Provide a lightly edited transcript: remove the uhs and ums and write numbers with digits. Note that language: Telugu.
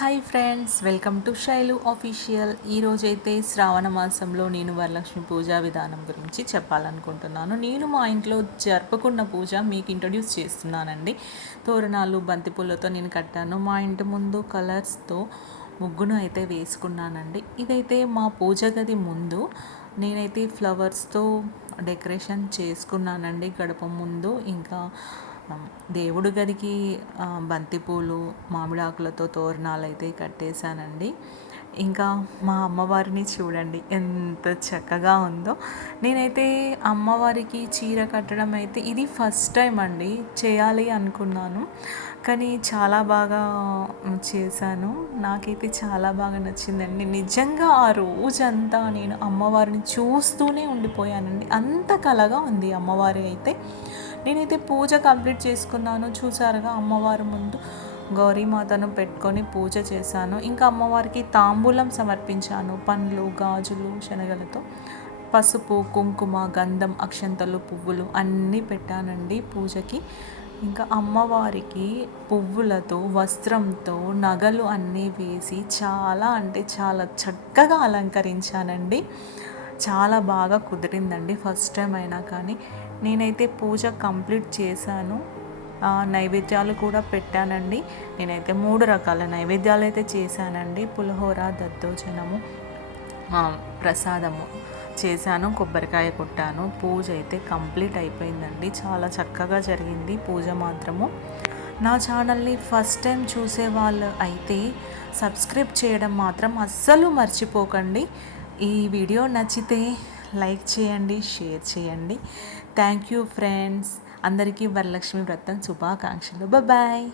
Hi friends, welcome to Shailu official. ఈరోజైతే శ్రావణ మాసంలో నేను వరలక్ష్మి పూజా విధానం గురించి చెప్పాలనుకుంటున్నాను. నేను మా ఇంట్లో జరుపుకున్న పూజ మీకు ఇంట్రొడ్యూస్ చేస్తున్నానండి. తోరణాలు బంతిపూలతో నేను కట్టాను. మా ఇంటి ముందు కలర్స్తో ముగ్గును అయితే వేసుకున్నానండి. ఇదైతే మా పూజ గది ముందు నేనైతే ఫ్లవర్స్తో డెకరేషన్ చేసుకున్నానండి గడప ముందు. ఇంకా దేవుడి గదికి బంతిపూలు మామిడాకులతో తోరణాలు అయితే కట్టేశానండి. ఇంకా మా అమ్మవారిని చూడండి ఎంత చక్కగా ఉందో. నేనైతే అమ్మవారికి చీర కట్టడం అయితే ఇది ఫస్ట్ టైం అండి, చేయాలి అనుకున్నాను కానీ చాలా బాగా చేశాను. నాకైతే చాలా బాగా నచ్చిందండి. నిజంగా ఆ రోజంతా నేను అమ్మవారిని చూస్తూనే ఉండిపోయానండి, అంత కళగా ఉంది అమ్మవారి అయితే. నేనైతే పూజ కంప్లీట్ చేసుకున్నాను. చూసారుగా అమ్మవారి ముందు గౌరీమాతను పెట్టుకొని పూజ చేశాను. ఇంకా అమ్మవారికి తాంబూలం సమర్పించాను. పండ్లు, గాజులు, శనగలతో పసుపు, కుంకుమ, గంధం, అక్షంతలు, పువ్వులు అన్నీ పెట్టానండి పూజకి. ఇంకా అమ్మవారికి పువ్వులతో వస్త్రంతో నగలు అన్నీ వేసి చాలా అంటే చాలా చక్కగా అలంకరించానండి. చాలా బాగా కుదిరిందండి, ఫస్ట్ టైం అయినా కానీ. నేనైతే పూజ కంప్లీట్ చేశాను. నైవేద్యాలు కూడా పెట్టానండి. నేనైతే 3 రకాల నైవేద్యాలు అయితే చేశానండి. పులిహోర, దద్దోజనము, ప్రసాదము చేశాను, కొబ్బరికాయ కొట్టాను. పూజ అయితే కంప్లీట్ అయిపోయిందండి. చాలా చక్కగా జరిగింది పూజ మాత్రము. నా ఛానల్ని ఫస్ట్ టైం చూసే వాళ్ళు అయితే సబ్స్క్రైబ్ చేయడం మాత్రం అస్సలు మర్చిపోకండి. ఈ వీడియో నచ్చితే లైక్ చేయండి, షేర్ చేయండి. Thank you friends. అందరికీ వరలక్ష్మి వ్రతం శుభాకాంక్షలు. బాయ్.